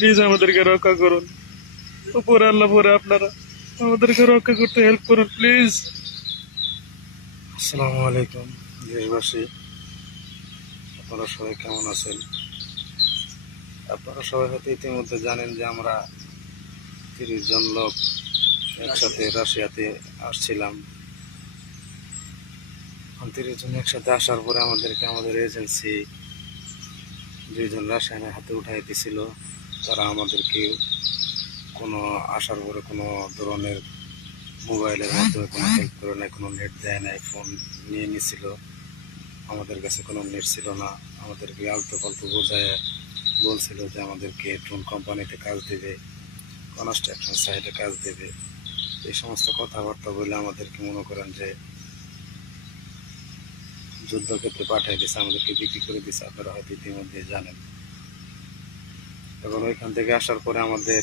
Please আমাদেরকে রক্ষা করুন। উপরে আল্লাহ, পরে আপনারা আমাদেরকে রক্ষা করতে হেল্প করুন প্লিজ। আসসালামু আলাইকুম দেশবাসী, আপনারা সবাই কেমন আছেন? আপনারা সবাই হয়তো ইতিমধ্যে জানেন যে আমরা 30 জন লোক একসাথে রাশিয়াতে আসছিলাম। 30 জন একসাথে আসার পরে আমাদেরকে আমাদের এজেন্সি 2 জন রাশিয়ানের হাতে উঠাই দিছিল। তারা আমাদেরকে কোনো আসার পরে কোনো ধরনের মোবাইলের মাধ্যমে কোনো হেল্প করে নাই, কোনো নেট দেয় নাই, ফোন নিয়ে নিছিল। আমাদের কাছে কোনো নেট ছিল না। আমাদেরকে আলতু ফালতু বোঝায় বলছিল যে আমাদেরকে ড্রোন কোম্পানিতে কাজ দেবে, কনস্ট্রাকশন সাইটে কাজ দেবে। এই সমস্ত কথাবার্তা বলে আমাদেরকে মনে করেন যে যুদ্ধক্ষেত্রে পাঠিয়ে দিয়েছে, আমাদেরকে বিক্রি করে দিয়েছে। আপনারা হয়তো ইতিমধ্যে জানেন। এবং ওইখান থেকে আসার পরে আমাদের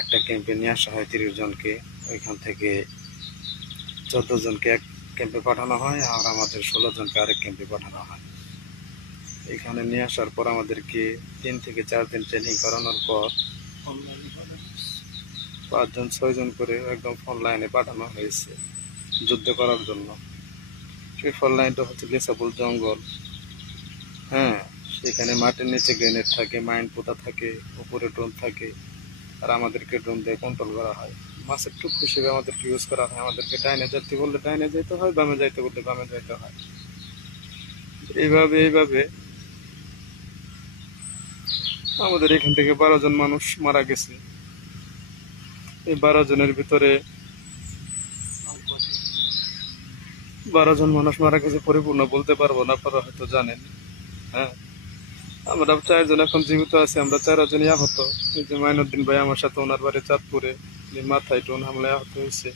একটা ক্যাম্পে নিয়ে আসা হয় 30 জনকে। ওইখান থেকে 14 জনকে এক ক্যাম্পে পাঠানো হয়, আর আমাদের 16 জনকে আরেক ক্যাম্পে পাঠানো হয়। এখানে নিয়ে আসার পর আমাদেরকে 3 থেকে 4 দিন ট্রেনিং করানোর পর 5 জন 6 জন করে একদম ফোন লাইনে পাঠানো হয়েছে যুদ্ধ করার জন্য। সেই ফোন লাইনটা হচ্ছে লেসাবুল জঙ্গল। হ্যাঁ, সেখানে মাটির নিচে গ্রেনেড থাকে, মাইন পোতা থাকে, উপরে ড্রোন থাকে, আর আমাদেরকে ড্রোন দিয়ে কন্ট্রোল করা হয়। মাছের টুক হিসেবে আমাদেরকে ইউজ করা হয়। আমাদেরকে ডাইনে যেতে বললে ডাইনে যেতে হয়, বামে যাইতে বললে বামে যাইতে হয়। এইভাবে আমাদের এখান থেকে 12 জন মানুষ মারা গেছে। এই 12 জনের ভিতরে 12 জন মানুষ মারা গেছে পরিপূর্ণ বলতে পারবো না, আপনারা হয়তো জানেন। হ্যাঁ, আমরা 4 জন এখন জীবিত আছি। আমরা 4 জনই আহত। এই যে মাইনুদ্দিন ভাই আমার সাথে, ওনার বাড়ি চাঁদপুরে, মাথায় ড্রোন হামলায় আহত হয়েছে।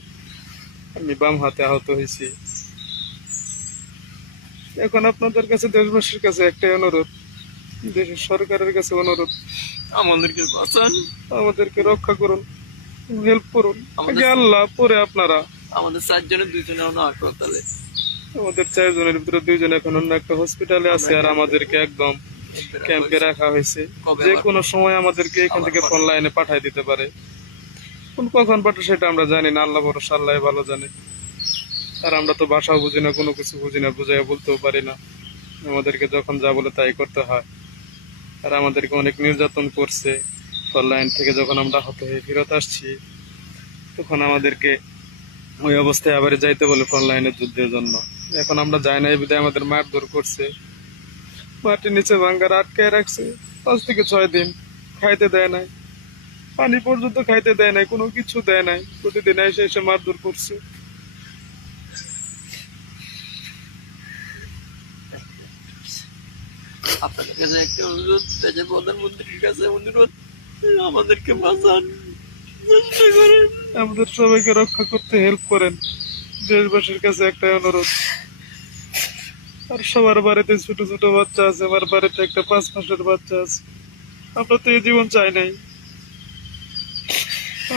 আমি বাম হাতে আহত হয়েছি। এখন আপনাদের কাছে, দেশবাসীর কাছে একটাই অনুরোধ, দেশের সরকারের কাছে অনুরোধ, আমাদেরকে বাঁচান, আমাদেরকে রক্ষা করুন, হেল্প করুন। আগে আল্লাহ, পরে আপনারা। আমাদের 4 জনের 2 জন এখন হাসপাতালে। আমাদের 4 জনের ভিতরে 2 জন এখন অন্য একটা হসপিটালে আছে, আর আমাদেরকে একদম ক্যাম্পে রাখা হয়েছে। যে কোনো সময় আমাদেরকে এখান থেকে ফোন লাইনে পাঠিয়ে দিতে পারে। কখন পাঠে সেটা আমরা জানি না, আল্লাহ ভরসা, আল্লাহ ভালো জানে। আর আমরা তো ভাষাও বুঝি না, কোনো কিছু বুঝি না, বুঝাইয়া বলতেও পারি না। আমাদেরকে যখন যা বলে তাই করতে হয়। আর আমাদেরকে অনেক নির্যাতন করছে। ফোন লাইন থেকে যখন আমরা হতে হয়ে ফেরত আসছি, তখন আমাদেরকে ওই অবস্থায় আবার যাইতে বলে ফোন লাইনের যুদ্ধের জন্য। এখন আমরা যাই না, এই বিধায় আমাদের মারধর করছে, মাটির নিচে ভাঙ্গার আটকায় রাখছে 5 থেকে 6 দিন। খাইতে দেয় নাই, পানি পর্যন্ত খাইতে দেয় নাই, কোনো কিছু দেয় নাই। প্রতিদিন এসে এসে মারধর করছে। আপনাদের কাছে একটা অনুরোধ, দেশের প্রধানমন্ত্রীর কাছে অনুরোধ, আমাদেরকে বাঁচান, চেষ্টা করেন, আমাদের সবাইকে রক্ষা করতে হেল্প করেন। দেশবাসীর কাছে একটাই অনুরোধ। আর সবার বাড়িতে ছোট ছোট বাচ্চা আছে, আমার বাড়িতে একটা 5 মাসের বাচ্চা আছে। আমরা তো এই জীবন চাই নাই।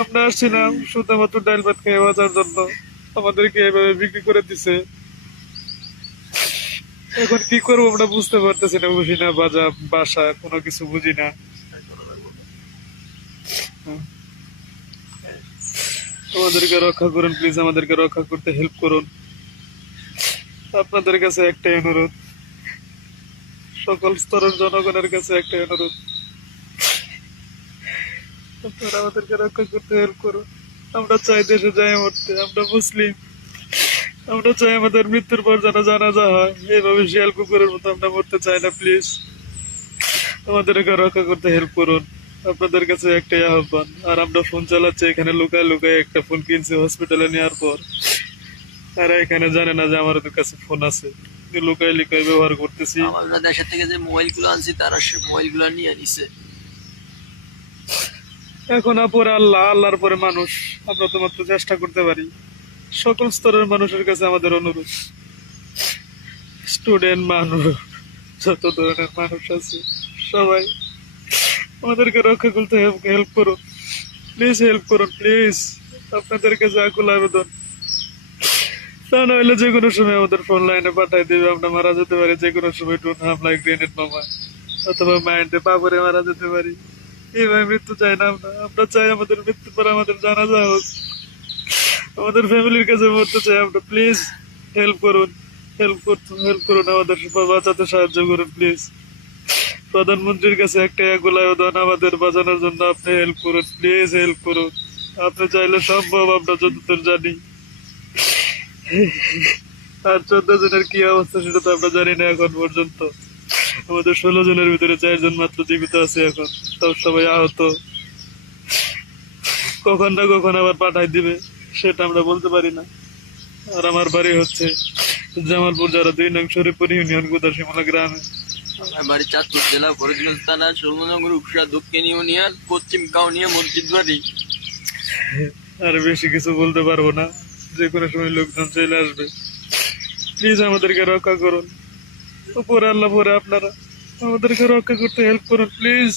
আমরা আসছিলাম শুধুমাত্র ডাল ভাত খেয়ে বাঁচার জন্য, আমাদেরকে এভাবে বিক্রি করে দিছে। এখন কি করবো আমরা বুঝতে পারতেছি না, বুঝি না বাসা, কোনো কিছু বুঝি না। আমাদেরকে রক্ষা করুন প্লিজ, আমাদেরকে রক্ষা করতে হেল্প করুন। আপনাদের কাছে একটাই অনুরোধ, সকল স্তরের জনগণের কাছে একটাই অনুরোধ, আপনারা আমাদেরকে রক্ষা করতে হেল্প করুন। আমরা চাই দেশে যাই মরতে, আমরা মুসলিম। আমরা চাই আমাদের মৃত্যুর পর যেন জানাজা হয়। এইভাবে শিয়াল কুকুরের মতো আমরা মরতে চাই না। প্লিজ আমাদেরকে রক্ষা করতে হেল্প করুন। আপনাদের কাছে একটাই আহ্বান। আর আমরা ফোন চালাচ্ছি এখানে, লুকায় লুকায় একটা ফোন কিনছি হসপিটালে নেওয়ার পর। তারা এখানে জানে না যে আমাদের কাছে ফোন আছে, লুকায় লুকায় ব্যবহার করতেছি। আমরা দেশের থেকে যে মোবাইল গুলো আনছি, তারা সে মোবাইল গুলো নিয়ে নিছে। এখন পরে আল্লাহ, আল্লাহর পরে মানুষ। আমরা তো মাত্র চেষ্টা করতে পারি। সকল স্তরের মানুষের কাছে আমাদের অনুরোধ, স্টুডেন্ট মানুষ, যত ধরনের মানুষ আছে, সবাই আমাদেরকে রক্ষা করতে হেল্প করুন প্লিজ, হেল্প করুন প্লিজ। আপনাদের কাছে আকুল আবেদন। তা নইলে যে কোনো সময় আমাদের ফোন লাইনে পাঠাই দিবে, আমরা মারা যেতে পারি যে কোনো সময়। ড্রোন হামলায়, গ্রেনেড বোমা, অথবা মাইন্ডে পাপড়ে মারা যেতে পারি। এইভাবে মৃত্যু চাই না আমরা। আমরা চাই আমাদের মৃত্যুর পর আমাদের জানাজা হোক, আমাদের ফ্যামিলির কাছে মরতে চাই আমরা। প্লিজ হেল্প করুন, হেল্প করুন, আমাদের বাঁচাতে সাহায্য করুন প্লিজ। প্রধানমন্ত্রীর কাছে একটা এগুলো আবেদন, আমাদের বাঁচানোর জন্য আপনি হেল্প করুন, প্লিজ হেল্প করুন। আপনি চাইলে সম্ভব, আমরা যতদূর জানি। আর 14 জনের কি অবস্থা সেটা তো আমরা জানি না এখন পর্যন্ত। আমাদের 16 জনের ভিতরে 4 জন মাত্র জীবিত আছে এখন, তাও সবাই আহত। কখন না কখন আবার পাঠাই দিবে সেটা আমরা বলতে পারি না। আর আমার বাড়ি হচ্ছে জামালপুর যারা 2 নং শরীফপুর ইউনিয়ন গোদাসিমলা গ্রামে। আমার বাড়ি চাঁদপুর জেলা ফরিদগঞ্জ থানা সুলনগর উপসা দক্ষিণ ইউনিয়ন পশ্চিম কাউনিয়া মসজিদ বাড়ি। আর বেশি কিছু বলতে পারবো না, যে কোনো সময় লোকজন চলে আসবে। প্লিজ আমাদেরকে রক্ষা করুন, উপরে আল্লাহ পরে আপনারা আমাদেরকে রক্ষা করতে হেল্প করুন প্লিজ।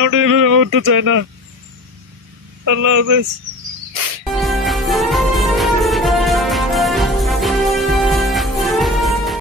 আমরা এভাবে মরতে চাই না। আল্লাহ হাফেজ।